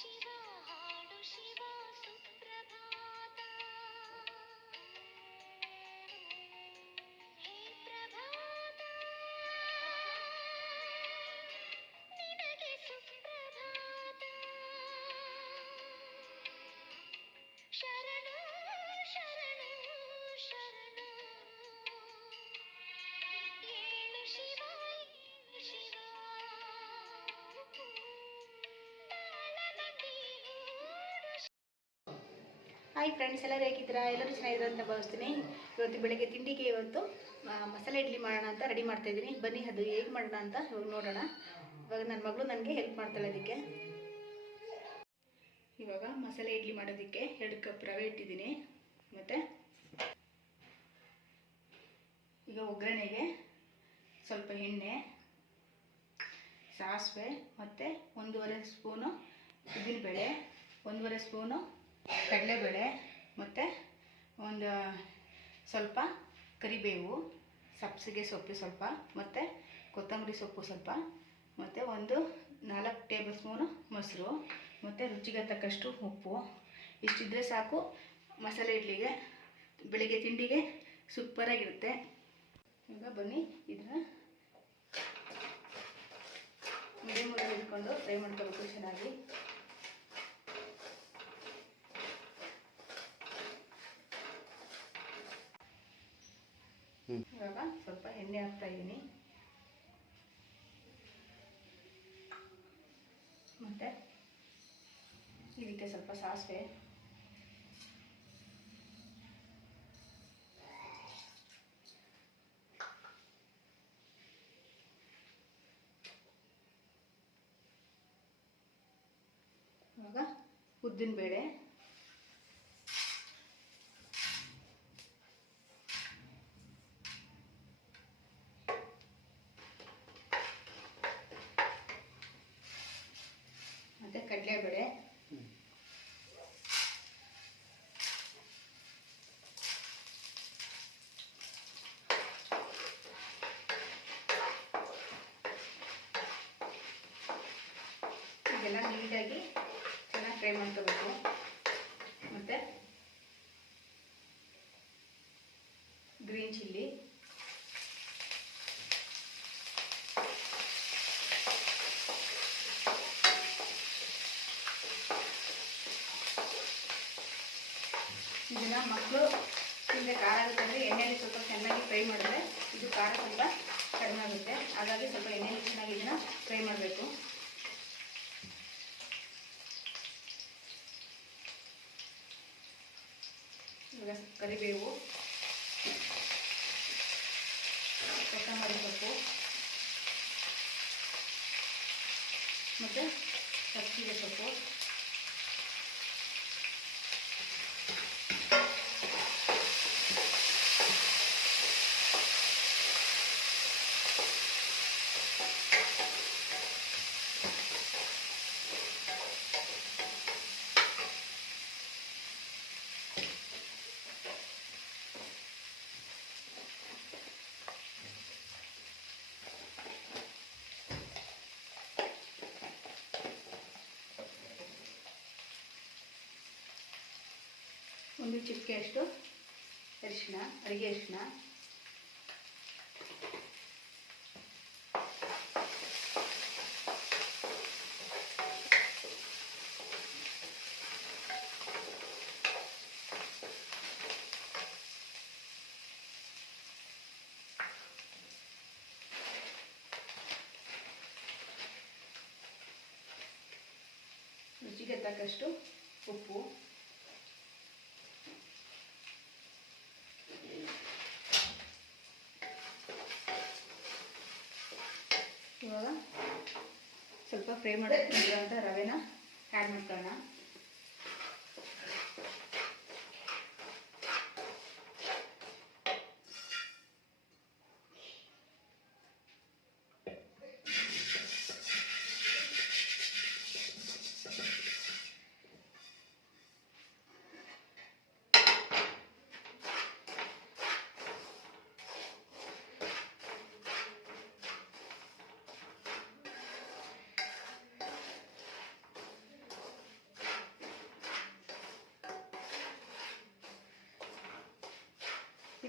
ಶಿವ ಹಾಡು Shiva Suprabha hi friends ಎಲ್ಲರೂ ಹೇಗಿದ್ದೀರಾ? ಎಲ್ಲರೂ ಚೆನ್ನಾಗಿದ್ದೀರಾ ಅಂತ ಭಾವಿಸ್ತೀನಿ. ಇವತ್ತು ಬೆಳಗ್ಗೆ ತಿಂಡಿಗೆ ಇವತ್ತು ಮಸಾಲೆ ಇಡ್ಲಿ ಮಾಡೋಣ ಅಂತ ರೆಡಿ ಮಾಡ್ತಾ ಇದ್ದೀನಿ. ಬನ್ನಿ, ಅದು ಹೇಗೆ ಮಾಡೋಣ ಅಂತ ಇವಾಗ ನೋಡೋಣ. ಇವಾಗ ನನ್ನ ಮಗಳು ನನಗೆ ಹೆಲ್ಪ್ ಮಾಡ್ತಾಳೆ ಅದಕ್ಕೆ. ಇವಾಗ ಮಸಾಲೆ ಇಡ್ಲಿ ಮಾಡೋದಕ್ಕೆ ಎರಡು ಕಪ್ ರವೆ ಇಟ್ಟಿದ್ದೀನಿ. ಮತ್ತು ಈಗ ಒಗ್ಗರಣೆಗೆ ಸ್ವಲ್ಪ ಎಣ್ಣೆ, ಸಾಸಿವೆ ಮತ್ತು ಒಂದೂವರೆ ಸ್ಪೂನು ಉದ್ದಿನಬೇಳೆ, ಒಂದೂವರೆ ಸ್ಪೂನು ಕಡಲೆಬೇಳೆ ಮತ್ತು ಒಂದು ಸ್ವಲ್ಪ ಕರಿಬೇವು ಸಬ್ಸಿಗೆ ಸೊಪ್ಪು ಸ್ವಲ್ಪ ಮತ್ತು ಕೊತ್ತಂಬರಿ ಸೊಪ್ಪು ಸ್ವಲ್ಪ ಮತ್ತು ಒಂದು ನಾಲ್ಕು ಟೇಬಲ್ ಸ್ಪೂನು ಮೊಸರು ಮತ್ತು ರುಚಿಗೆ ತಕ್ಕಷ್ಟು ಉಪ್ಪು. ಇಷ್ಟಿದ್ರೆ ಸಾಕು. ಮಸಾಲೆ ಇಡ್ಲಿಗೆ, ಬೆಳಿಗ್ಗೆ ತಿಂಡಿಗೆ ಸೂಪರಾಗಿರುತ್ತೆ ಈಗ ಬನ್ನಿ ಇದನ್ನ ಮೀಡಿಯಮ್ ಇಟ್ಕೊಂಡು ಫ್ರೈ ಮಾಡ್ಕೋಬೇಕು ಚೆನ್ನಾಗಿ. ಇವಾಗ ಸ್ವಲ್ಪ ಎಣ್ಣೆ ಹಾಕ್ತಾ ಇದ್ದೀನಿ ಮತ್ತೆ ಇದಕ್ಕೆ ಸ್ವಲ್ಪ ಸಾಸಿವೆ. ಇವಾಗ ಉದ್ದಿನ ಬೇಳೆ ಮತ್ತು ಕಡಲೆಬೇಳೆ ಇದೆಲ್ಲ ನೀಟಾಗಿ ಚೆನ್ನಾಗಿ ಫ್ರೈ ಮಾಡ್ಕೋಬೇಕು ಮತ್ತು ಗ್ರೀನ್ ಚಿಲ್ಲಿ ಇದನ್ನ ಮಕ್ಕಳು ತಿಂದರೆ ಖಾರ ಆಗುತ್ತೆ ಅಂದರೆ ಎಣ್ಣೆಯಲ್ಲಿ ಸ್ವಲ್ಪ ಚೆನ್ನಾಗಿ ಫ್ರೈ ಮಾಡಿದ್ರೆ ಇದು ಖಾರ ಸ್ವಲ್ಪ ಕಡಿಮೆ ಆಗುತ್ತೆ. ಹಾಗಾಗಿ ಸ್ವಲ್ಪ ಎಣ್ಣೆಯಲ್ಲಿ ಚೆನ್ನಾಗಿ ಇದನ್ನ ಫ್ರೈ ಮಾಡಬೇಕು. ಇವಾಗ ಕರಿಬೇವು ಕೊತ್ತಂಬರಿ ಸೊಪ್ಪು ಮತ್ತು ಸಬ್ಸಿಗೆ ಸೊಪ್ಪು ಒಂದು ಚಿಟಿಕೆಯಷ್ಟು ಅರಿಶಿನ ಅಡುಗೆ ಅರಿಶಿನ ರುಚಿಗೆ ತಕ್ಕಷ್ಟು ಉಪ್ಪು ಇವಾಗ ಸ್ವಲ್ಪ ಫ್ರೈ ಮಾಡಿರುವಂಥ ರವೆನ ಆ್ಯಡ್ ಮಾಡ್ಕೊಳ್ಳೋಣ.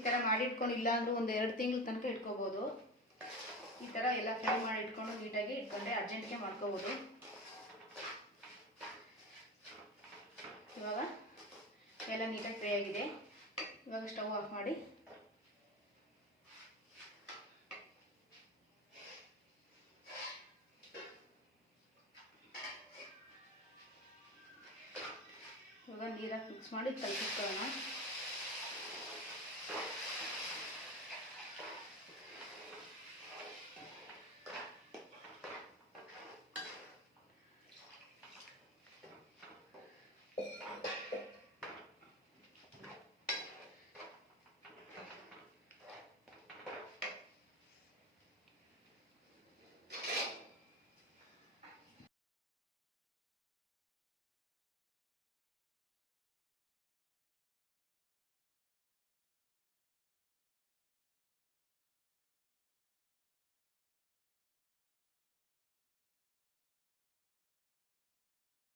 ಈ ಥರ ಇಲ್ಲ ಅಂದ್ರೂ ಒಂದು ಎರಡು ತಿಂಗಳ ತನಕ ಇಟ್ಕೋಬೋದು. ಈ ಥರ ಎಲ್ಲ ಫ್ರೈ ಮಾಡಿ ಇಟ್ಕೊಂಡು ನೀಟಾಗಿ ಇಟ್ಕೊಂಡೆ ಅರ್ಜೆಂಟ್ಗೆ ಮಾಡ್ಕೋಬೋದು. ಇವಾಗ ಎಲ್ಲ ನೀಟಾಗಿ ಫ್ರೈ ಆಗಿದೆ. ಇವಾಗ ಸ್ಟವ್ ಆಫ್ ಮಾಡಿ. ಇವಾಗ ನೀರಾಗಿ ಮಿಕ್ಸ್ ಮಾಡಿ ಕಲಸಿಟ್ಕೊಳ್ಳೋಣ.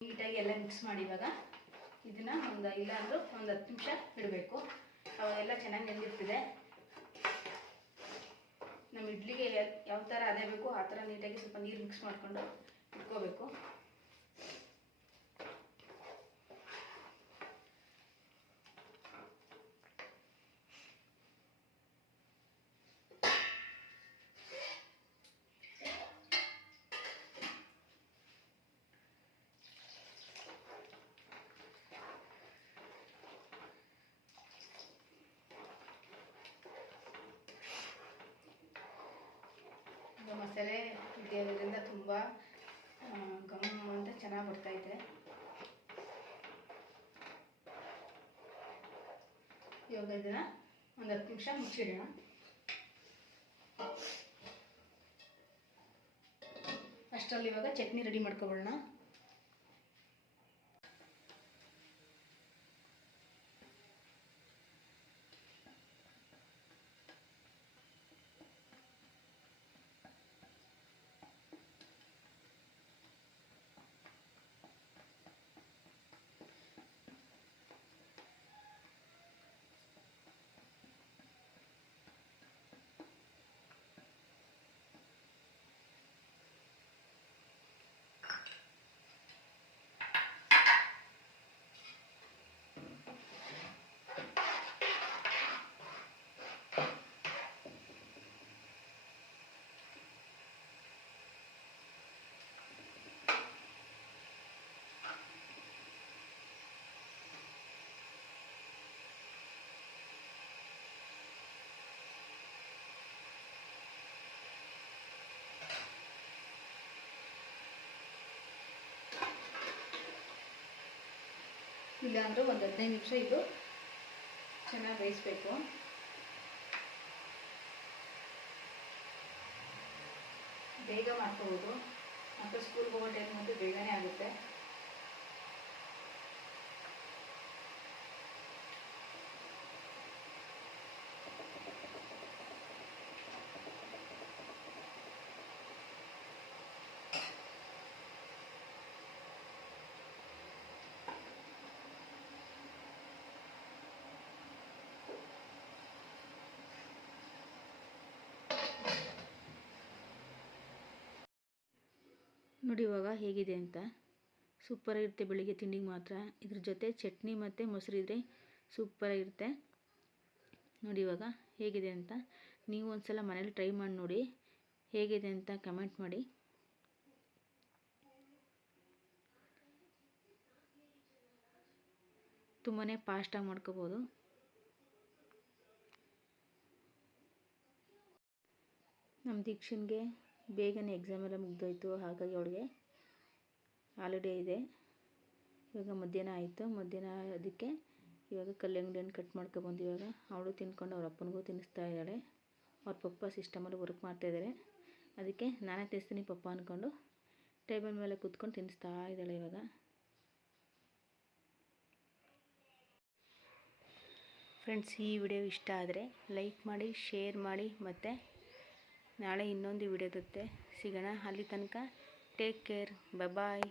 ನೀಟಾಗಿ ಎಲ್ಲ ಮಿಕ್ಸ್ ಮಾಡಿ ಇವಾಗ ಇದನ್ನ ಒಂದು ಇಲ್ಲ ಅಂದರೂ ಒಂದು ಹತ್ತು ನಿಮಿಷ ಇಡಬೇಕು ಅವಾಗೆಲ್ಲ ಚೆನ್ನಾಗಿ ನೆಂದಿರ್ತದೆ. ನಮ್ಮ ಇಡ್ಲಿಗೆ ಯಾವ ಥರ ಅದೇ ಬೇಕು, ಆ ಥರ ನೀಟಾಗಿ ಸ್ವಲ್ಪ ನೀರು ಮಿಕ್ಸ್ ಮಾಡಿಕೊಂಡು ಇಟ್ಕೋಬೇಕು. ಮಸಾಲೆ ಇದರಿಂದ ತುಂಬ ಗಮ್ ಅಂತ ಚೆನ್ನಾಗಿ ಬರ್ತೈತೆ ಇವಾಗ ಇದನ್ನ ಒಂದು ಹತ್ತು ನಿಮಿಷ ಮುಚ್ಚಿಡೋಣ. ಅಷ್ಟರಲ್ಲಿ ಇವಾಗ ಚಟ್ನಿ ರೆಡಿ ಮಾಡ್ಕೊಬಿಡೋಣ ಇಲ್ಲಾಂದ್ರೆ ಒಂದು ಹದಿನೈದು ನಿಮಿಷ ಇದು ಚೆನ್ನಾಗಿ ಬೇಯಿಸ್ಬೇಕು. ಬೇಗ ಮಾಡ್ಕೋಬೋದು. ಮತ್ತು ಸ್ಕೂಲ್ಗೆ ಹೋಗೋ ಟೈಮ್ ಅಂತೂ ಬೇಗನೆ ಆಗುತ್ತೆ. ನೋಡಿ ಇವಾಗ ಹೇಗಿದೆ ಅಂತ. ಸೂಪರಾಗಿರುತ್ತೆ ಬೆಳಿಗ್ಗೆ ತಿಂಡಿಗೆ ಮಾತ್ರ. ಇದ್ರ ಜೊತೆ ಚಟ್ನಿ ಮತ್ತು ಮೊಸರು ಇದ್ದರೆ ಸೂಪರಾಗಿರುತ್ತೆ ನೋಡಿ ಇವಾಗ ಹೇಗಿದೆ ಅಂತ. ನೀವು ಒಂದು ಸಲ ಮನೇಲಿ ಟ್ರೈ ಮಾಡಿ ನೋಡಿ. ಹೇಗಿದೆ ಅಂತ ಕಮೆಂಟ್ ಮಾಡಿ. ತುಂಬಾ ಫಾಸ್ಟಾಗಿ ಮಾಡ್ಕೋಬೋದು. ನಮ್ಮ ದೀಕ್ಷನ್ಗೆ ಬೇಗನೆ ಎಕ್ಸಾಮ್ ಎಲ್ಲ ಮುಗ್ದೋಯ್ತು, ಹಾಗಾಗಿ ಅವಳಿಗೆ ಹಾಲಿಡೇ ಇದೆ. ಇವಾಗ ಮಧ್ಯಾಹ್ನ ಆಯಿತು, ಮಧ್ಯಾಹ್ನ ಅದಕ್ಕೆ ಇವಾಗ ಕಲ್ಲಂಗಡಿಯನ್ನು ಕಟ್ ಮಾಡ್ಕೊಬಂದು ಇವಾಗ ಅವಳು ತಿನ್ಕೊಂಡು ಅವ್ರ ಅಪ್ಪನಿಗೂ ತಿನ್ನಿಸ್ತಾ ಇದ್ದಾಳೆ. ಅವ್ರ ಪಪ್ಪ ಸಿಸ್ಟಮಲ್ಲಿ ವರ್ಕ್ ಮಾಡ್ತಾಯಿದ್ದಾರೆ ಅದಕ್ಕೆ ನಾನೇ ತಿನ್ನಿಸ್ತೀನಿ ಪಪ್ಪ ಅಂದ್ಕೊಂಡು ಟೇಬಲ್ ಮೇಲೆ ಕೂತ್ಕೊಂಡು ತಿನ್ನಿಸ್ತಾ ಇದ್ದಾಳೆ ಇವಾಗ. ಫ್ರೆಂಡ್ಸ್ ಈ ವಿಡಿಯೋ ಇಷ್ಟ ಆದರೆ ಲೈಕ್ ಮಾಡಿ ಶೇರ್ ಮಾಡಿ ಮತ್ತು ನಾಳೆ ಇನ್ನೊಂದು ವಿಡಿಯೋ ಜೊತೆ ಸಿಗೋಣ. ಅಲ್ಲಿ ತನಕ ಟೇಕ್ ಕೇರ್ ಬಾಯ್